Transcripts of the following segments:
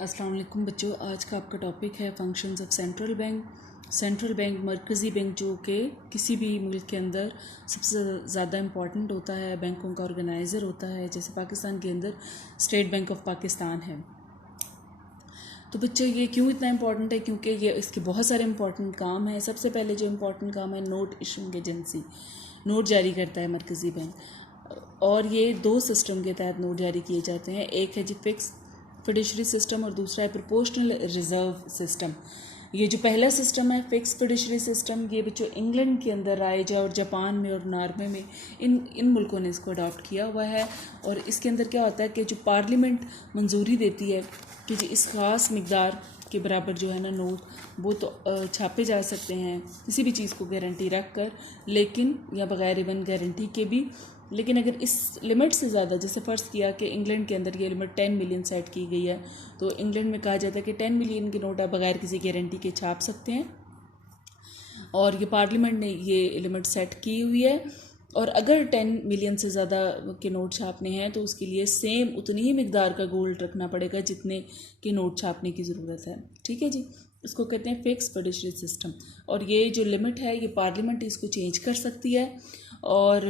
अस्सलाम वालेकुम बच्चों, आज का आपका टॉपिक है functions of central bank. Central bank मरकज़ी बैंक जो कि किसी भी मुल्क के अंदर सबसे ज़्यादा इम्पॉर्टेंट होता है, बैंकों का ऑर्गेनाइज़र होता है। जैसे पाकिस्तान के अंदर स्टेट बैंक ऑफ पाकिस्तान है। तो बच्चों ये क्यों इतना इम्पॉर्टेंट है? क्योंकि ये इसके बहुत सारे इम्पॉर्टेंट काम हैं। सबसे पहले जो इम्पॉर्टेंट काम है, नोट इशूइंग एजेंसी, नोट जारी करता है मरकज़ी बैंक। और ये दो सिस्टम के तहत नोट जारी किए जाते हैं। एक है जी फिक्स फिडुशरी सिस्टम और दूसरा है प्रोपोर्शनल रिजर्व सिस्टम। ये जो पहला सिस्टम है फिक्स फिडुशरी सिस्टम, ये बच्चों इंग्लैंड के अंदर राइज है और जापान में और नॉर्वे में इन मुल्कों ने इसको अडॉप्ट किया हुआ है। और इसके अंदर क्या होता है कि जो पार्लियामेंट मंजूरी देती है कि जी इस ख़ास मिकदार के बराबर जो है ना नोट वो तो छापे जा सकते हैं किसी भी चीज़ को गारंटी रख कर, लेकिन या बग़ैर इवन गारंटी के भी। लेकिन अगर इस लिमिट से ज़्यादा, जैसे फ़र्ज़ किया कि इंग्लैंड के अंदर ये लिमिट 10 मिलियन सेट की गई है, तो इंग्लैंड में कहा जाता है कि 10 मिलियन के नोट आप बग़ैर किसी गारंटी के छाप सकते हैं। और ये पार्लियामेंट ने ये लिमिट सेट की हुई है। और अगर 10 मिलियन से ज़्यादा के नोट छापने हैं तो उसके लिए सेम उतनी ही मिकदार का गोल्ड रखना पड़ेगा जितने के नोट छापने की ज़रूरत है। ठीक है जी, इसको कहते हैं फिक्स फिडुशरी सिस्टम। और ये जो लिमिट है ये पार्लियामेंट इसको चेंज कर सकती है और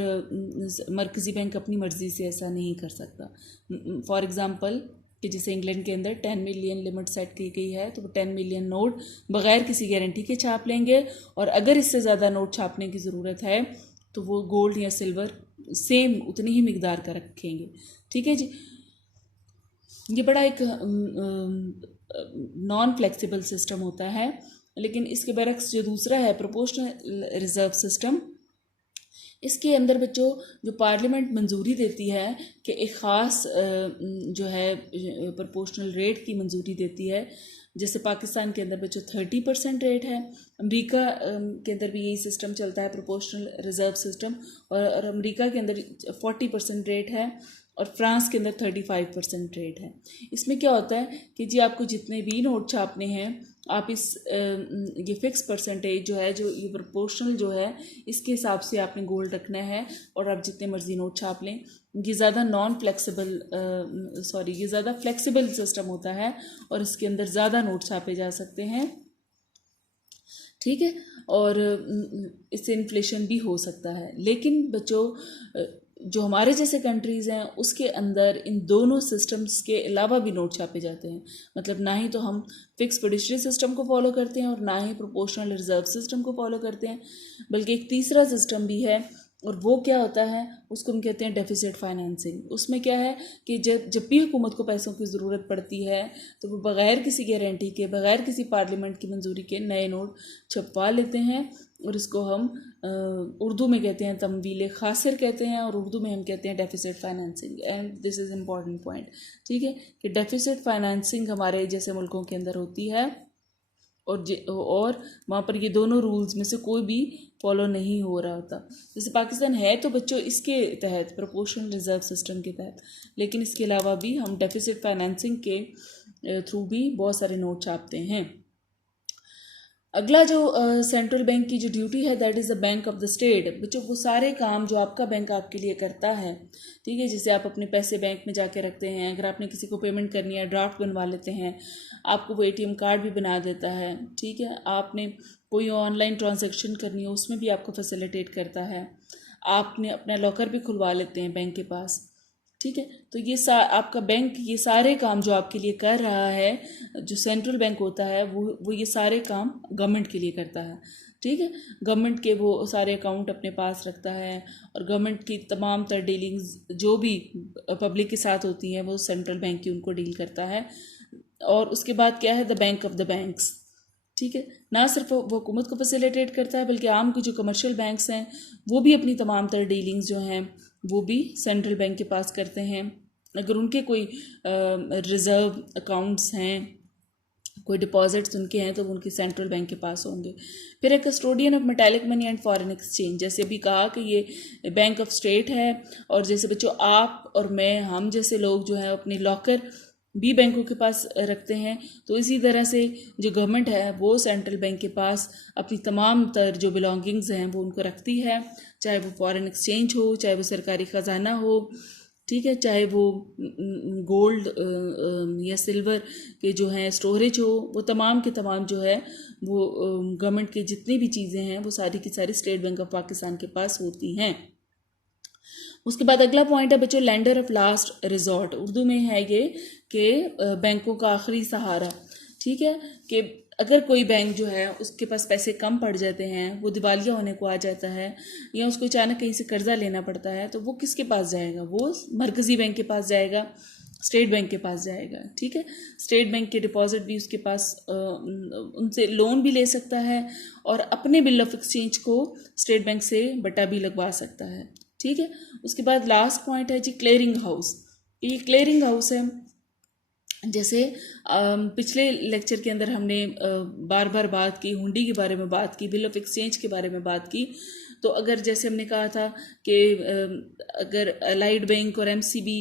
मरकज़ी बैंक अपनी मर्ज़ी से ऐसा नहीं कर सकता। फॉर एग्ज़ाम्पल कि जैसे इंग्लैंड के अंदर 10 मिलियन लिमिट सेट की गई है तो वो 10 मिलियन नोट बग़ैर किसी गारंटी के छाप लेंगे। और अगर इससे ज़्यादा नोट छापने की ज़रूरत है तो वो गोल्ड या सिल्वर सेम उतनी ही मिकदार का रखेंगे। ठीक है जी, ये बड़ा एक नॉन फ्लेक्सिबल सिस्टम होता है। लेकिन इसके बरक्स जो दूसरा है प्रोपोर्शनल रिजर्व सिस्टम, इसके अंदर बच्चों जो पार्लियामेंट मंजूरी देती है कि एक ख़ास जो है प्रोपोर्शनल रेट की मंजूरी देती है। जैसे पाकिस्तान के अंदर बच्चों 30% रेट है, अमेरिका के अंदर भी यही सिस्टम चलता है प्रोपोर्शनल रिजर्व सिस्टम। और अमेरिका के अंदर 40% रेट है और फ्रांस के अंदर 35% रेट है। इसमें क्या होता है कि जी आपको जितने भी नोट छापने हैं आप इस ये फिक्स परसेंटेज जो है, जो ये प्रोपोर्शनल जो है, इसके हिसाब से आपने गोल्ड रखना है और आप जितने मर्जी नोट छाप लें। ये ज़्यादा ये ज़्यादा फ्लेक्सिबल सिस्टम होता है और इसके अंदर ज़्यादा नोट छापे जा सकते हैं। ठीक है, और इससे इन्फ्लेशन भी हो सकता है। लेकिन बच्चों जो हमारे जैसे कंट्रीज़ हैं उसके अंदर इन दोनों सिस्टम्स के अलावा भी नोट छापे जाते हैं। मतलब ना ही तो हम फिक्स फिडुशरी सिस्टम को फॉलो करते हैं और ना ही प्रोपोर्शनल रिजर्व सिस्टम को फॉलो करते हैं, बल्कि एक तीसरा सिस्टम भी है। और वो क्या होता है, उसको हम कहते हैं डेफिसिट फाइनेंसिंग। उसमें क्या है कि जब भी हुकूमत को पैसों की ज़रूरत पड़ती है तो वो बग़ैर किसी गारंटी के, बग़ैर किसी पार्लियामेंट की मंजूरी के नए नोट छपवा लेते हैं। और इसको हम उर्दू में कहते हैं तमवील खासिर कहते हैं और उर्दू में हम कहते हैं deficit financing. And this is important point. ठीक है, कि डेफिसिट फाइनेंसिंग हमारे जैसे मुल्कों के अंदर होती है और वहाँ पर ये दोनों रूल्स में से कोई भी फॉलो नहीं हो रहा होता। जैसे पाकिस्तान है तो बच्चों इसके तहत प्रोपोर्शनल रिजर्व सिस्टम के तहत, लेकिन इसके अलावा भी हम डेफिसिट फाइनेंसिंग के थ्रू भी बहुत सारे नोट छापते हैं। अगला जो सेंट्रल बैंक की जो ड्यूटी है that is the bank of the state. बच्चों वो सारे काम जो आपका बैंक आपके लिए करता है, ठीक है, जैसे आप अपने पैसे बैंक में जाके रखते हैं, अगर आपने किसी को पेमेंट करनी है ड्राफ्ट बनवा लेते हैं, आपको वो ATM कार्ड भी बना देता है। ठीक है, आपने कोई ऑनलाइन ट्रांजैक्शन करनी हो उसमें भी आपको फैसिलिटेट करता है, आपने अपना लॉकर भी खुलवा लेते हैं बैंक के पास। ठीक है, तो ये आपका बैंक ये सारे काम जो आपके लिए कर रहा है, जो सेंट्रल बैंक होता है वो ये सारे काम गवर्नमेंट के लिए करता है। ठीक है, गवर्नमेंट के वो सारे अकाउंट अपने पास रखता है और गवर्नमेंट की तमाम तर डीलिंग्स जो भी पब्लिक के साथ होती हैं वो सेंट्रल बैंक की उनको डील करता है। और उसके बाद क्या है, the bank of the banks. ठीक है, ना सिर्फ वो हुकूमत को फैसिलिटेट करता है बल्कि आम के जो कमर्शियल बैंक्स हैं वो भी अपनी तमाम तर डीलिंग्स जो हैं वो भी सेंट्रल बैंक के पास करते हैं। अगर उनके कोई रिज़र्व अकाउंट्स हैं, कोई डिपॉजिट्स उनके हैं तो वो उनके सेंट्रल बैंक के पास होंगे। फिर एक custodian of metallic money and foreign exchange, जैसे अभी कहा कि ये बैंक ऑफ स्टेट है। और जैसे बच्चों आप और मैं, हम जैसे लोग जो हैं अपने लॉकर भी बैंकों के पास रखते हैं, तो इसी तरह से जो गवर्नमेंट है वो सेंट्रल बैंक के पास अपनी तमाम तर जो बिलोंगिंग्स हैं वो उनको रखती है, चाहे वो फॉरेन एक्सचेंज हो, चाहे वो सरकारी ख़जाना हो। ठीक है, चाहे वो गोल्ड या सिल्वर के जो हैं स्टोरेज हो, वो तमाम के तमाम जो है वो गवर्नमेंट के जितनी भी चीज़ें हैं वो सारी की सारी स्टेट बैंक ऑफ पाकिस्तान के पास होती हैं। उसके बाद अगला पॉइंट है बच्चों lender of last resort. Urdu में है ये कि बैंकों का आखिरी सहारा। ठीक है, कि अगर कोई बैंक जो है उसके पास पैसे कम पड़ जाते हैं, वो दिवालिया होने को आ जाता है या उसको अचानक कहीं से कर्जा लेना पड़ता है, तो वो किसके पास जाएगा? वो मरकज़ी बैंक के पास जाएगा, स्टेट बैंक के पास जाएगा। ठीक है, स्टेट बैंक के डिपॉजिट भी उसके पास उनसे लोन भी ले सकता है और अपने बिल ऑफ एक्सचेंज को स्टेट बैंक से बटा भी लगवा सकता है। ठीक है, उसके बाद लास्ट पॉइंट है जी क्लियरिंग हाउस। ये क्लियरिंग हाउस है, जैसे पिछले लेक्चर के अंदर हमने बार बार बात की, हुंडी के बारे में बात की, बिल ऑफ एक्सचेंज के बारे में बात की। तो अगर जैसे हमने कहा था कि अगर अलाइड बैंक और एमसीबी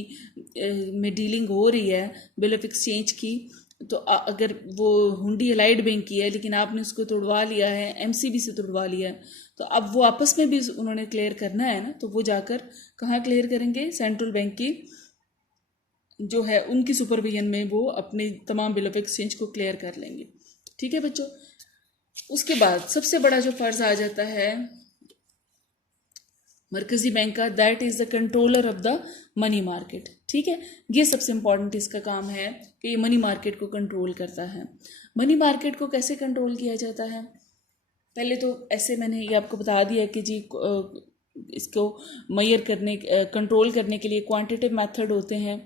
में डीलिंग हो रही है बिल ऑफ एक्सचेंज की, तो अगर वो हुंडी अलाइड बैंक की है लेकिन आपने उसको तोड़वा लिया है, एमसीबी से तोड़वा लिया है, तो अब वो आपस में भी उन्होंने क्लियर करना है ना, तो वो जाकर कहाँ क्लियर करेंगे? सेंट्रल बैंक की जो है उनकी सुपरविजन में वो अपने तमाम बिल ऑफ एक्सचेंज को क्लियर कर लेंगे। ठीक है बच्चों, उसके बाद सबसे बड़ा जो फर्ज आ जाता है मरकजी बैंक का, that is the controller of the money market. ठीक है, ये सबसे इंपॉर्टेंट इसका काम है कि ये मनी मार्केट को कंट्रोल करता है। मनी मार्केट को कैसे कंट्रोल किया जाता है? पहले तो ऐसे मैंने ये आपको बता दिया कि जी इसको मेजर करने कंट्रोल करने के लिए क्वांटिटेटिव मेथड होते हैं।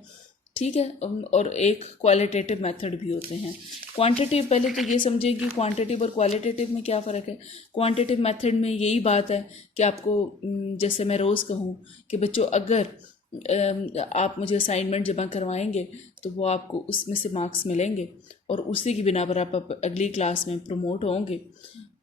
ठीक है, और एक क्वालिटेटिव मेथड भी होते हैं। क्वांटिटिव, पहले तो ये समझें कि क्वांटिटिव और क्वालिटेटिव में क्या फ़र्क है। क्वांटिटिव मेथड में यही बात है कि आपको, जैसे मैं रोज़ कहूँ कि बच्चों अगर आप मुझे असाइनमेंट जमा करवाएंगे तो वो आपको उसमें से मार्क्स मिलेंगे और उसी की बिना पर आप अगली क्लास में प्रमोट होंगे,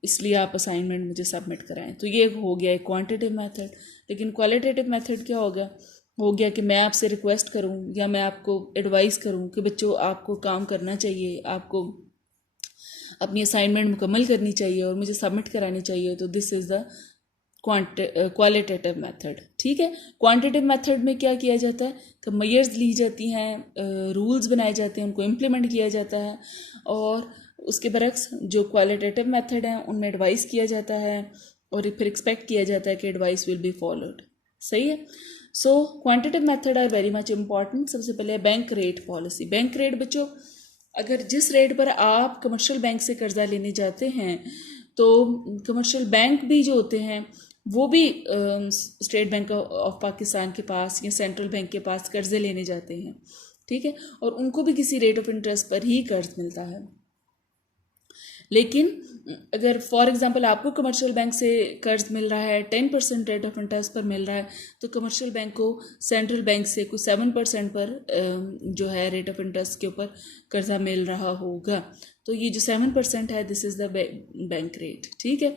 इसलिए आप असाइनमेंट मुझे सबमिट कराएं। तो ये हो गया एक क्वांटिटिव मेथड। लेकिन क्वालिटेटिव मेथड क्या होगा? हो गया कि मैं आपसे रिक्वेस्ट करूं या मैं आपको एडवाइस करूं कि बच्चों आपको काम करना चाहिए, आपको अपनी असाइनमेंट मुकम्मल करनी चाहिए और मुझे सबमिट करानी चाहिए। तो this is the qualitative method. ठीक है, क्वांटिटिव मेथड में क्या किया जाता है कि मेजर्स ली जाती हैं, रूल्स बनाए जाते हैं, उनको इम्प्लीमेंट किया जाता है, और उसके बरक्स जो क्वालिटेटिव मेथड है उनमें एडवाइस किया जाता है और फिर एक्सपेक्ट किया जाता है कि एडवाइस विल बी फॉलोड। सही है। So quantitative method are very much important. सबसे पहले bank rate policy. Bank rate बच्चों, अगर जिस रेट पर आप कमर्शियल बैंक से कर्जा लेने जाते हैं तो कमर्शियल बैंक भी जो होते हैं वो भी स्टेट बैंक ऑफ पाकिस्तान के पास या सेंट्रल बैंक के पास कर्जे लेने जाते हैं। ठीक है, और उनको भी किसी रेट ऑफ इंटरेस्ट पर ही कर्ज मिलता है। लेकिन अगर फॉर एग्जांपल आपको कमर्शियल बैंक से कर्ज मिल रहा है 10% रेट ऑफ इंटरेस्ट पर मिल रहा है, तो कमर्शियल बैंक को सेंट्रल बैंक से कुछ 7% पर जो है रेट ऑफ इंटरेस्ट के ऊपर कर्जा मिल रहा होगा। तो ये जो 7% है this is the bank rate. ठीक है,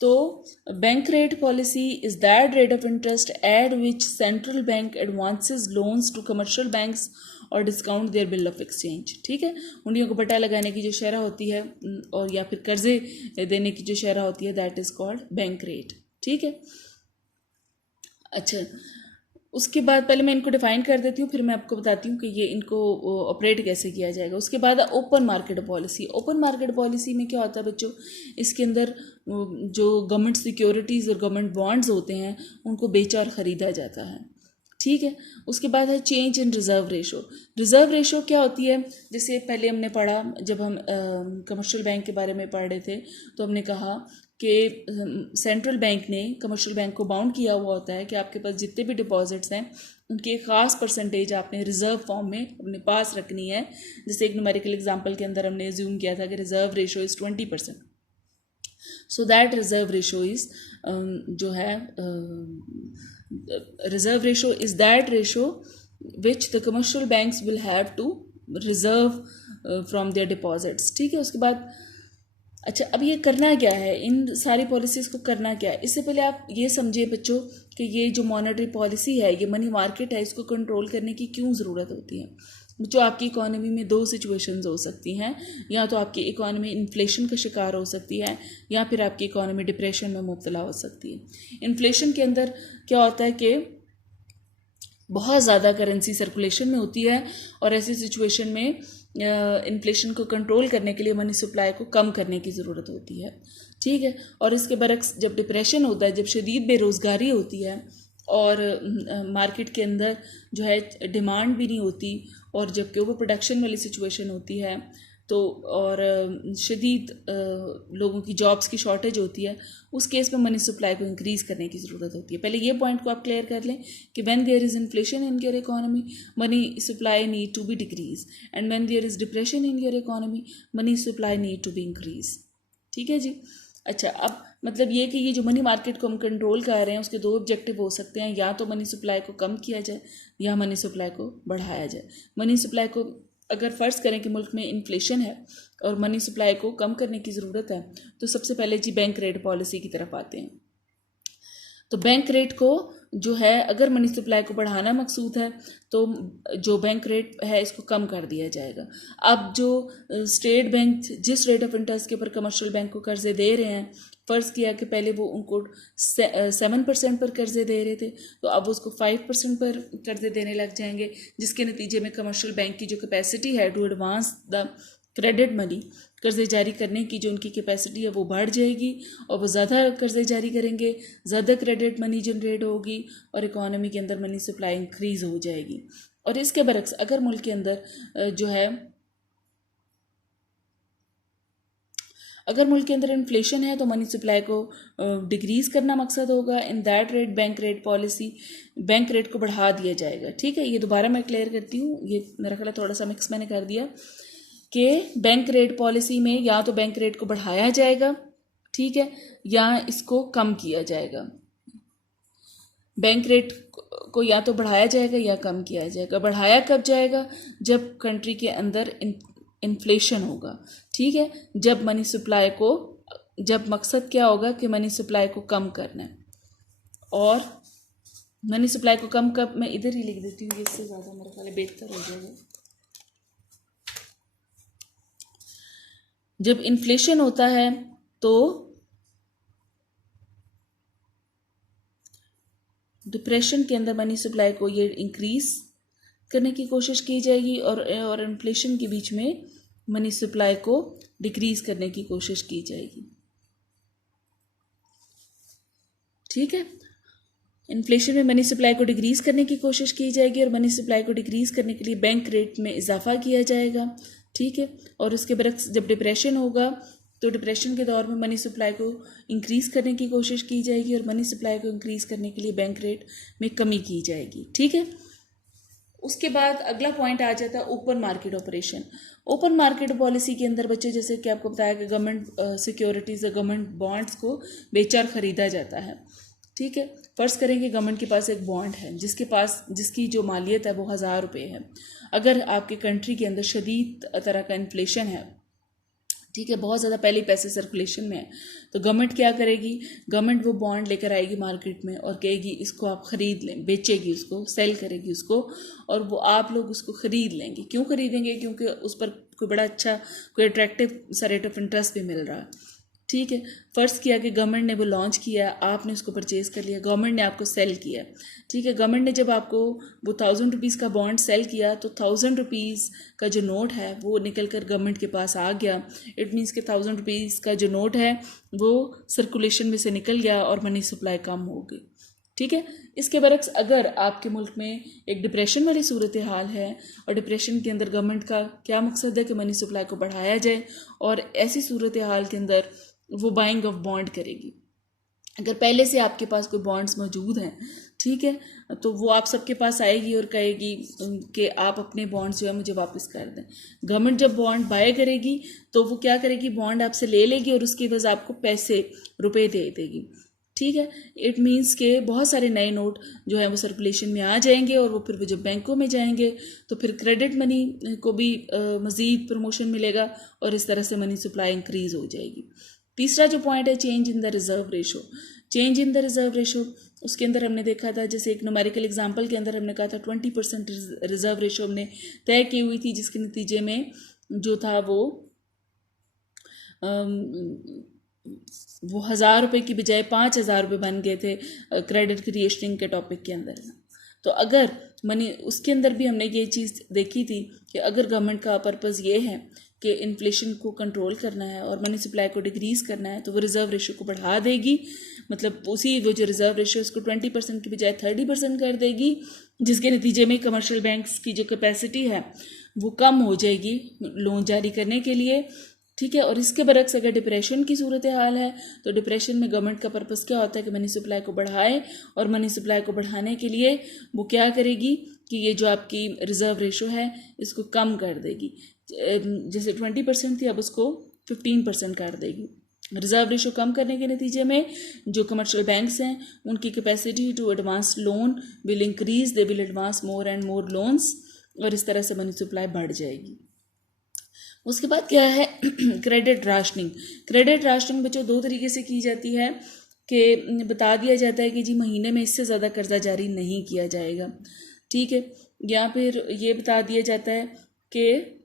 तो bank rate policy is that rate of interest at which central bank advances loans to commercial banks और discount their bill of exchange. ठीक है, उंडियों को बटा लगाने की जो शरह होती है और या फिर कर्जे देने की जो शरह होती है that is called bank rate. ठीक है, अच्छा, उसके बाद पहले मैं इनको डिफाइन कर देती हूँ, फिर मैं आपको बताती हूँ कि ये इनको ऑपरेट कैसे किया जाएगा। उसके बाद open market policy. Open market policy में क्या होता है बच्चों, इसके अंदर जो गवर्नमेंट सिक्योरिटीज़ और गवर्नमेंट बॉन्ड्स होते हैं उनको बेचा और ख़रीदा जाता है। ठीक है, उसके बाद है change in reserve ratio. Reserve ratio क्या होती है? जैसे पहले हमने पढ़ा, जब हम कमर्शियल बैंक के बारे में पढ़ रहे थे तो हमने कहा कि सेंट्रल बैंक ने कमर्शियल बैंक को बाउंड किया हुआ होता है कि आपके पास जितने भी डिपॉजिट्स हैं उनकी एक ख़ास परसेंटेज आपने रिज़र्व फॉर्म में अपने पास रखनी है। जैसे एक न्यूमेरिकल एग्जांपल के अंदर हमने एज्यूम किया था कि reserve ratio is 20%। So that reserve ratio is जो है reserve ratio is that ratio which the commercial banks will have to reserve from their deposits. ठीक है, उसके बाद अच्छा, अब ये करना क्या है, इन सारी पॉलिसीज़ को करना क्या है? इससे पहले आप ये समझिए बच्चों कि ये जो मॉनेटरी पॉलिसी है, ये मनी मार्केट है, इसको कंट्रोल करने की क्यों ज़रूरत होती है। बच्चों, आपकी इकोनॉमी में दो सिचुएशंस हो सकती हैं, या तो आपकी इकोनॉमी इन्फ्लेशन का शिकार हो सकती है या फिर आपकी इकोनॉमी डिप्रेशन में मुब्तला हो सकती है। इन्फ्लेशन के अंदर क्या होता है कि बहुत ज़्यादा करेंसी सर्कुलेशन में होती है, और ऐसी सिचुएशन में इन्फ्लेशन को कंट्रोल करने के लिए मनी सप्लाई को कम करने की ज़रूरत होती है। ठीक है, और इसके बरक्स जब डिप्रेशन होता है, जब शदीद बेरोज़गारी होती है और मार्केट के अंदर जो है डिमांड भी नहीं होती, और जबकि ओवर प्रोडक्शन वाली सिचुएशन होती है, तो और शदीद लोगों की जॉब्स की शॉर्टेज होती है, उस केस में मनी सप्लाई को इंक्रीज़ करने की ज़रूरत होती है। पहले ये पॉइंट को आप क्लियर कर लें कि when there is inflation in your economy, money supply need to be decrease, and when there is depression in your economy, money supply need to be increase. ठीक है जी। अच्छा, अब मतलब ये कि ये जो मनी मार्केट को हम कंट्रोल कर रहे हैं, उसके दो ऑब्जेक्टिव हो सकते हैं, या तो मनी सप्लाई को कम किया जाए या मनी सप्लाई को बढ़ाया जाए। मनी सप्लाई को अगर फ़र्ज़ करें कि मुल्क में इन्फ्लेशन है और मनी सप्लाई को कम करने की ज़रूरत है, तो सबसे पहले जी बैंक रेट पॉलिसी की तरफ आते हैं। तो बैंक रेट को जो है, अगर मनी सप्लाई को बढ़ाना मकसूद है तो जो बैंक रेट है इसको कम कर दिया जाएगा। अब जो स्टेट बैंक जिस रेट ऑफ इंटरेस्ट के ऊपर कमर्शियल बैंक को कर्जे दे रहे हैं, फ़र्ज़ किया कि पहले वो उनको 7% पर कर्जे दे रहे थे, तो अब उसको 5% पर कर्जे देने लग जाएंगे, जिसके नतीजे में कमर्शियल बैंक की जो कैपेसिटी है to advance the credit money, कर्जे जारी करने की जो उनकी कैपेसिटी है वो बढ़ जाएगी, और वो ज़्यादा कर्जे जारी करेंगे, ज़्यादा क्रेडिट मनी जनरेट होगी, और इकोनॉमी के अंदर मनी सप्लाई इंक्रीज़ हो जाएगी। और इसके बरक्स अगर मुल्क के अंदर जो है, अगर मुल्क के अंदर इन्फ्लेशन है तो मनी सप्लाई को डिक्रीज़ करना मकसद होगा। In that rate bank rate policy, bank rate को बढ़ा दिया जाएगा। ठीक है, ये दोबारा मैं क्लियर करती हूँ, ये मेरा ख्याल थोड़ा सा मिक्स मैंने कर दिया कि बैंक रेट पॉलिसी में या तो बैंक रेट को बढ़ाया जाएगा, ठीक है, या इसको कम किया जाएगा। बैंक रेट को या तो बढ़ाया जाएगा या कम किया जाएगा। बढ़ाया कब जाएगा? जब कंट्री के अंदर इन्फ्लेशन होगा। ठीक है, जब मनी सप्लाई को, जब मकसद क्या होगा कि मनी सप्लाई को कम करना है, और मनी सप्लाई को कम कब, मैं इधर ही लिख देती हूँ, इससे ज़्यादा मेरा ख्याल बेहतर हो जाएगा। जब इन्फ्लेशन होता है तो डिप्रेशन के अंदर मनी सप्लाई को ये इंक्रीज करने की कोशिश की जाएगी, और इन्फ्लेशन के बीच में मनी सप्लाई को डिक्रीज करने की कोशिश की जाएगी। ठीक है, इन्फ्लेशन में मनी सप्लाई को डिक्रीज करने की कोशिश की जाएगी, और मनी सप्लाई को डिक्रीज करने के लिए बैंक रेट में इजाफा किया जाएगा। ठीक है, और उसके बरक्स जब डिप्रेशन होगा तो डिप्रेशन के दौर में मनी सप्लाई को इंक्रीज़ करने की कोशिश की जाएगी, और मनी सप्लाई को इंक्रीज़ करने के लिए बैंक रेट में कमी की जाएगी। ठीक है, उसके बाद अगला पॉइंट आ जाता है open market operation. Open market policy के अंदर बच्चे, जैसे कि आपको बताया कि गवर्नमेंट सिक्योरिटीज़, गवर्नमेंट बॉन्ड्स को बेचा और ख़रीदा जाता है। ठीक है, फ़र्ज़ करें कि गवर्नमेंट के पास एक बॉन्ड है जिसकी जो मालियत है वो 1000 रुपये है। अगर आपके कंट्री के अंदर शदीद तरह का इन्फ्लेशन है, ठीक है, बहुत ज़्यादा पहले पैसे सर्कुलेशन में है, तो गवर्नमेंट क्या करेगी? गवर्नमेंट वो बॉन्ड लेकर आएगी मार्केट में और कहेगी इसको आप ख़रीद लें, बेचेगी उसको, सेल करेगी उसको, और वो आप लोग उसको ख़रीद लेंगे। क्यों ख़रीदेंगे? क्योंकि उस पर कोई बड़ा अच्छा, कोई अट्रैक्टिव सा रेट ऑफ इंटरेस्ट भी मिल रहा है। ठीक है, फ़र्ज़ किया कि गवर्नमेंट ने वो लॉन्च किया, आपने उसको परचेज़ कर लिया, गवर्नमेंट ने आपको सेल किया। ठीक है, गवर्नमेंट ने जब आपको वो 1000 रुपीज़ का बॉन्ड सेल किया, तो 1000 रुपीज़ का जो नोट है वो निकल कर गवर्नमेंट के पास आ गया। इट मीन्स कि 1000 रुपीज़ का जो नोट है वो सर्कुलेशन में से निकल गया और मनी सप्लाई कम हो गई। ठीक है, इसके बरक्स अगर आपके मुल्क में एक डिप्रेशन वाली सूरत हाल है, और डिप्रेशन के अंदर गवर्नमेंट का क्या मकसद है कि मनी सप्लाई को बढ़ाया जाए, और ऐसी सूरत हाल के अंदर वो बाइंग ऑफ बॉन्ड करेगी। अगर पहले से आपके पास कोई बॉन्ड्स मौजूद हैं, ठीक है, तो वो आप सबके पास आएगी और कहेगी कि आप अपने बॉन्ड्स जो है मुझे वापस कर दें। गवर्नमेंट जब बॉन्ड बाय करेगी तो वो क्या करेगी? बॉन्ड आपसे ले लेगी और उसके एवज़ आपको पैसे, रुपए दे देगी। ठीक है, इट मीन्स के बहुत सारे नए नोट जो है वो सर्कुलेशन में आ जाएंगे, और वो फिर वो जब बैंकों में जाएंगे तो फिर क्रेडिट मनी को भी मज़ीद प्रमोशन मिलेगा, और इस तरह से मनी सप्लाई इंक्रीज़ हो जाएगी। तीसरा जो पॉइंट है change in the reserve ratio. Change in the reserve ratio, उसके अंदर हमने देखा था, जैसे एक न्यूमेरिकल एग्जांपल के अंदर हमने कहा था 20% रिजर्व रेशो हमने तय की हुई थी, जिसके नतीजे में जो था वो 1000 रुपये की बजाय 5000 रुपये बन गए थे क्रेडिट क्रिएशनिंग के टॉपिक के अंदर। तो अगर मनी उसके अंदर भी हमने ये चीज़ देखी थी कि अगर गवर्नमेंट का पर्पज़ ये है कि इन्फ्लेशन को कंट्रोल करना है और मनी सप्लाई को डिक्रीज़ करना है, तो वो रिज़र्व रेशो को बढ़ा देगी। मतलब उसी वो जो रिज़र्व रेशो उसको 20% की बजाय 30% कर देगी, जिसके नतीजे में कमर्शियल बैंक्स की जो कैपेसिटी है वो कम हो जाएगी लोन जारी करने के लिए। ठीक है। और इसके बरक्स अगर डिप्रेशन की सूरत हाल है, तो डिप्रेशन में गवर्नमेंट का पर्पज़ क्या होता है कि मनी सप्लाई को बढ़ाए, और मनी सप्लाई को बढ़ाने के लिए वो क्या करेगी कि ये जो आपकी रिज़र्व रेशो है इसको कम कर देगी। जैसे 20% थी, अब उसको 15% कर देगी। रिज़र्व रेशो कम करने के नतीजे में जो कमर्शियल बैंक्स हैं उनकी capacity to advance loan will increase, they will advance more and more loans, और इस तरह से मनी सप्लाई बढ़ जाएगी। उसके बाद क्या है क्रेडिट राशनिंग। क्रेडिट राशनिंग बच्चों दो तरीके से की जाती है कि बता दिया जाता है कि जी महीने में इससे ज़्यादा कर्जा जारी नहीं किया जाएगा। ठीक है। या फिर ये बता दिया जाता है कि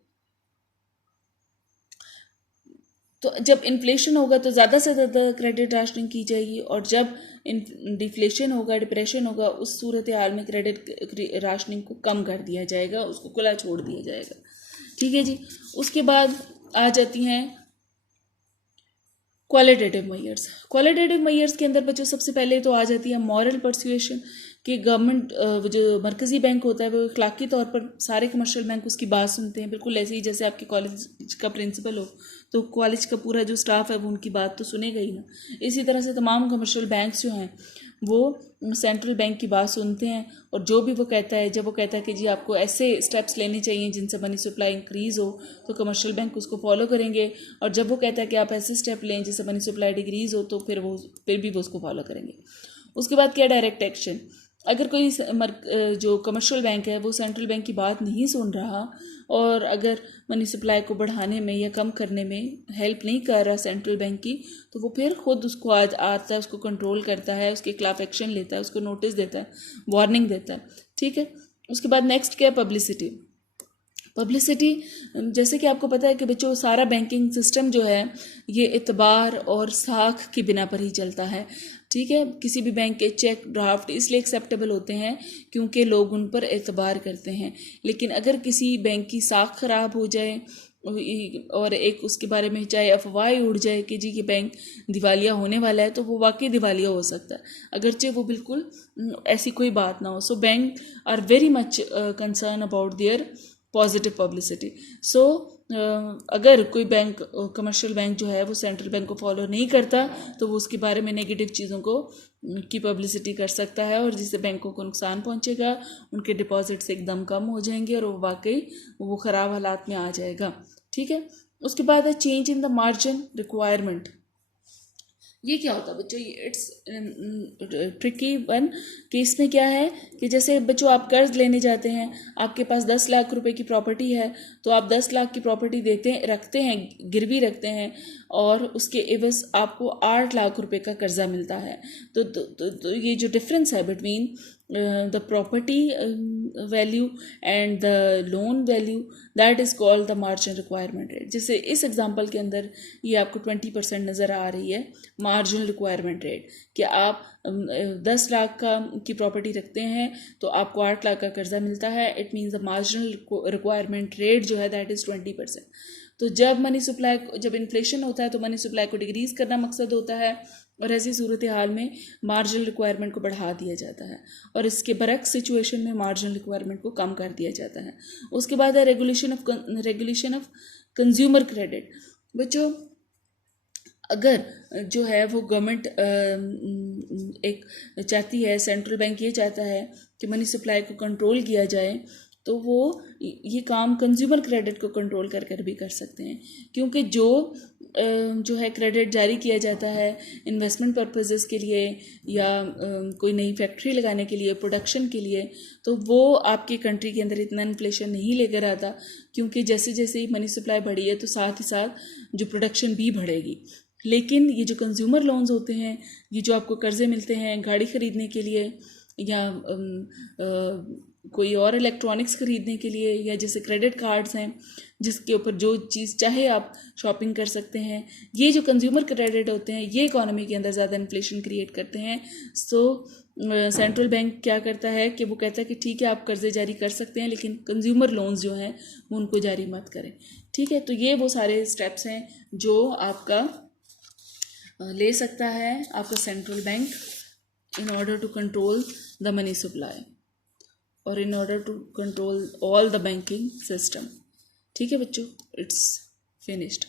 तो जब इन्फ्लेशन होगा तो ज़्यादा से ज़्यादा क्रेडिट राशनिंग की जाएगी, और जब डिफ्लेशन होगा, डिप्रेशन होगा, उस सूरत हाल में क्रेडिट राशनिंग को कम कर दिया जाएगा, उसको खुला छोड़ दिया जाएगा। ठीक है जी। उसके बाद आ जाती हैं क्वालिटेटिव मेजर्स। क्वालिटेटिव मेजर्स के अंदर बच्चों सबसे पहले तो आ जाती है मॉरल परसुएशन, कि गवर्नमेंट जो मरकज़ी बैंक होता है वो अखलाकी तौर पर सारे कमर्शियल बैंक उसकी बात सुनते हैं, बिल्कुल ऐसे ही जैसे आपके कॉलेज का प्रिंसिपल हो तो कॉलेज का पूरा जो स्टाफ है वो उनकी बात तो सुनेगा ही ना। इसी तरह से तमाम कमर्शियल बैंक्स जो हैं वो सेंट्रल बैंक की बात सुनते हैं, और जो भी वो कहता है, जब वो कहता है कि जी आपको ऐसे स्टेप्स लेने चाहिए जिनसे मनी सप्लाई इंक्रीज़ हो, तो कमर्शियल बैंक उसको फॉलो करेंगे, और जब वो कहता है कि आप ऐसे स्टेप लें जिससे मनी सप्लाई डिक्रीज़ हो, तो फिर भी वो उसको फॉलो करेंगे। उसके बाद क्या, डायरेक्ट एक्शन। अगर कोई जो कमर्शियल बैंक है वो सेंट्रल बैंक की बात नहीं सुन रहा, और अगर मनी सप्लाई को बढ़ाने में या कम करने में हेल्प नहीं कर रहा सेंट्रल बैंक की, तो वो फिर खुद उसको आता है, उसको कंट्रोल करता है, उसके खिलाफ एक्शन लेता है, उसको नोटिस देता है, वार्निंग देता है। ठीक है। उसके बाद नेक्स्ट क्या है, पब्लिसिटी। पब्लिसिटी, जैसे कि आपको पता है कि बच्चों सारा बैंकिंग सिस्टम जो है ये इतबार और साख की बिना पर ही चलता है। ठीक है। किसी भी बैंक के चेक ड्राफ्ट इसलिए एक्सेप्टेबल होते हैं क्योंकि लोग उन पर एतबार करते हैं, लेकिन अगर किसी बैंक की साख ख़राब हो जाए और एक उसके बारे में चाहे अफवाह उड़ जाए कि जी ये बैंक दिवालिया होने वाला है, तो वो वाकई दिवालिया हो सकता है, अगरचे वो बिल्कुल ऐसी कोई बात ना हो। So bank are very much concern about their positive publicity. So अगर कोई बैंक कमर्शियल बैंक जो है वो सेंट्रल बैंक को फॉलो नहीं करता, तो वो उसके बारे में नेगेटिव चीज़ों को की पब्लिसिटी कर सकता है, और जिससे बैंकों को नुकसान पहुंचेगा, उनके डिपॉजिट्स एकदम कम हो जाएंगे और वो वाकई वो ख़राब हालात में आ जाएगा। ठीक है। उसके बाद है change in the margin requirement. ये क्या होता है बच्चों, ये इट्स ट्रिकी वन। कि इसमें क्या है कि जैसे बच्चों आप कर्ज लेने जाते हैं, आपके पास 10 लाख रुपए की प्रॉपर्टी है, तो आप 10 लाख की प्रॉपर्टी रखते हैं, गिरवी रखते हैं, और उसके एवज आपको 8 लाख रुपए का कर्जा मिलता है। तो ये जो डिफरेंस है between the property value and the loan value, that is called the margin requirement rate। जैसे इस एग्जांपल के अंदर ये आपको 20% नज़र आ रही है मार्जिनल रिक्वायरमेंट रेट, कि आप 10 लाख की प्रॉपर्टी रखते हैं तो आपको 8 लाख का कर्जा मिलता है। It means the marginal requirement rate जो है दैट इज़ 20%। तो जब इन्फ्लेशन होता है तो मनी सप्लाई को डिक्रीज़ करना मकसद होता है, और ऐसी सूरत हाल में मार्जिनल रिक्वायरमेंट को बढ़ा दिया जाता है, और इसके बरक्स सिचुएशन में मार्जिनल रिक्वायरमेंट को कम कर दिया जाता है। उसके बाद है रेगुलेशन ऑफ कंज्यूमर क्रेडिट। बच्चों अगर जो है वो गवर्नमेंट एक चाहती है, सेंट्रल बैंक ये चाहता है कि मनी सप्लाई को कंट्रोल किया जाए, तो वो ये काम कंज्यूमर क्रेडिट को कंट्रोल कर भी कर सकते हैं, क्योंकि जो है क्रेडिट जारी किया जाता है इन्वेस्टमेंट पर्पसेस के लिए या कोई नई फैक्ट्री लगाने के लिए, प्रोडक्शन के लिए, तो वो आपकी कंट्री के अंदर इतना इन्फ्लेशन नहीं लेकर आता, क्योंकि जैसे जैसे ही मनी सप्लाई बढ़ी है तो साथ ही साथ जो प्रोडक्शन भी बढ़ेगी। लेकिन ये जो कंज्यूमर लोन्स होते हैं, ये जो आपको कर्जे मिलते हैं गाड़ी ख़रीदने के लिए या कोई और इलेक्ट्रॉनिक्स ख़रीदने के लिए, या जैसे क्रेडिट कार्ड्स हैं जिसके ऊपर जो चीज़ चाहे आप शॉपिंग कर सकते हैं, ये जो कंज्यूमर क्रेडिट होते हैं ये इकोनॉमी के अंदर ज़्यादा इन्फ्लेशन क्रिएट करते हैं। सो सेंट्रल बैंक क्या करता है कि वो कहता है कि ठीक है आप कर्जे जारी कर सकते हैं, लेकिन कंज्यूमर लोन्स जो हैं वो उनको जारी मत करें। ठीक है, तो ये वो सारे स्टेप्स हैं जो आपका ले सकता है आपका central bank in order to control the money supply और in order to control all the banking system। ठीक है बच्चों, it's finished।